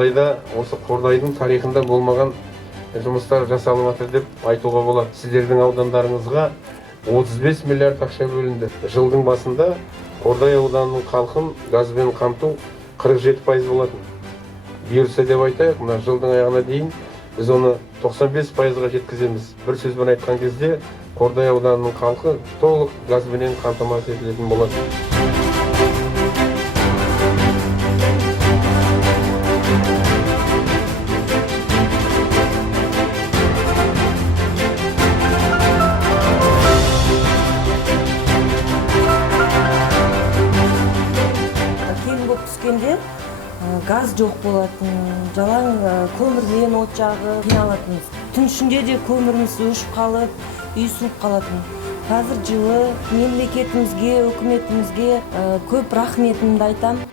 Кордайда, осы Кордайдың тарихында болмаған жұмыстар жасалып жатыр деп айтуға болады. Сіздердің аудандарыңызға 35 миллиард ақша бөлінді. Жылдың басында Кордай ауданының халқын газбен қамту 47% болатын. Бұйырса деп айтайық, мына жылдың аяғына дейін біз оны 95%-ға жеткіземіз. Бір сөзбен айтқан кезде Кордай ауданының халқы толық газбенен қамтамасыз етілетін болады. Келін болып түскенде газ жоқ болатын, жалаң көмірмен от жағып қиналатынбыз. Түн ішінде де көміріміз өшіп қалып, үй суып қалатын. Қазір жылы мемлекетімізге, үкіметімізге көп рахметімді айтам.